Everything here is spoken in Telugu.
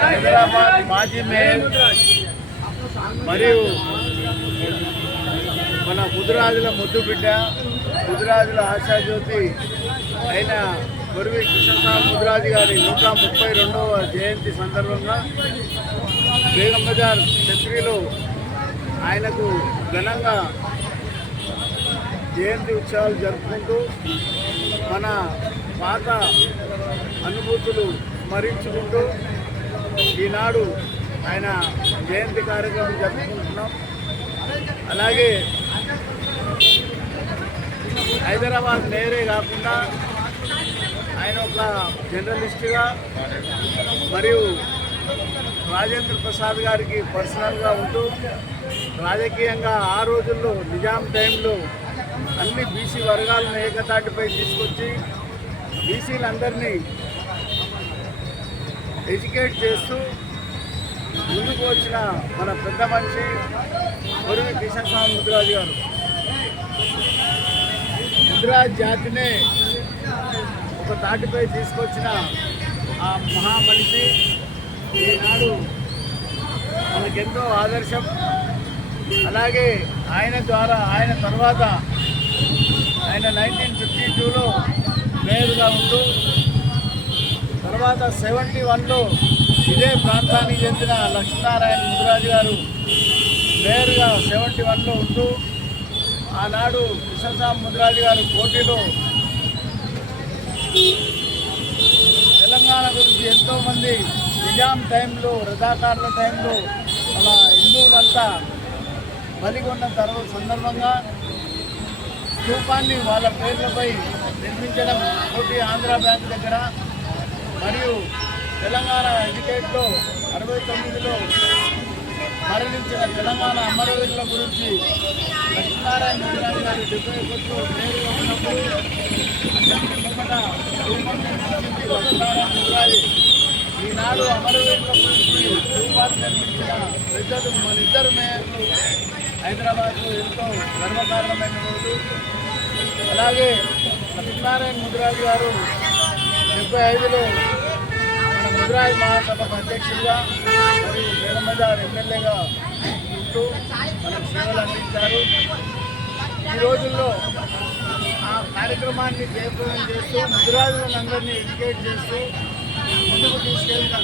హైదరాబాద్ మాజీ మేయర్ మరియు మన ముదిరాజుల ముద్దుబిడ్డ, ముదిరాజుల ఆశాజ్యోతి అయిన కొరివి కృష్ణస్వామి ముదిరాజు గారి 132వ జయంతి సందర్భంగా బేగం బజార్ ఛత్రిలో ఆయనకు ఘనంగా జయంతి ఉత్సవాలు జరుపుకుంటూ మన పాత అనుభూతులు స్మరించుకుంటూ ఈనాడు ఆయన జయంతి కార్యక్రమం జరుపుకుంటున్నాం. అలాగే హైదరాబాద్ మేయరే కాకుండా ఆయన ఒక జర్నలిస్టుగా మరియు రాజేంద్ర ప్రసాద్ గారికి పర్సనల్గా ఉంటూ రాజకీయంగా ఆ రోజుల్లో నిజాం టైంలో అన్ని బీసీ వర్గాలను ఏకతాటిపై తీసుకొచ్చి బీసీలందరినీ ఎడ్యుకేట్ చేస్తూ ముందుకు వచ్చిన మన పెద్ద మనిషి కొరివి కృష్ణస్వామి ముదిరాజు గారు. ముదిరాజ్ జాతినే ఒక తాటిపై తీసుకొచ్చిన ఆ మహామనిషి ఈనాడు మనకెంతో ఆదర్శం. అలాగే ఆయన ద్వారా ఆయన తర్వాత ఆయన 1952లో మేయర్గా ఉంటూ తర్వాత 71లో ఇదే ప్రాంతానికి చెందిన లక్ష్మీనారాయణ ముదిరాజు గారు మేయర్గా 71లో ఉంటూ ఆనాడు కృష్ణస్వామి ముదిరాజు గారు పోటీలో తెలంగాణ గురించి ఎంతోమంది నిజాం టైంలో రజాకారుల టైంలో మన హిందువులంతా బలిగొన్న తర్వాత సందర్భంగా స్థూపాన్ని వాళ్ళ పేర్లపై నిర్మించడం కోటి ఆంధ్ర బ్యాంక్ దగ్గర మరియు తెలంగాణ ఎడ్యుకేట్లో 69లో మరణించిన తెలంగాణ అమరవీరుల గురించి లక్ష్మీనారాయణ ముదిరాజు గారు 71లో నేరుగా ఉన్నప్పుడు అసెంబ్లీ ముంగట లక్ష్మీనారాయణ ముదిరాజు ఈనాడు అమరవీరుల గురించి రూపాలు నిర్మించిన ప్రజలు మన ఇద్దరు మేయర్లు హైదరాబాద్లో ఎంతో గర్వకారణమైన రోజు. అలాగే లక్ష్మీనారాయణ ముదిరాజు గారు 75లో మన ముదిరాజు మహాసభకు అధ్యక్షుడిగా మరియు బేగం బజార్ ఎమ్మెల్యేగా ఉంటూ మనకు సేవలు అందించారు. ఈ రోజుల్లో ఆ కార్యక్రమాన్ని జయప్రదం చేస్తూ ముదిరాజులందరినీ ఎడ్యుకేట్ చేస్తూ ముందుకు తీసుకెళ్లిన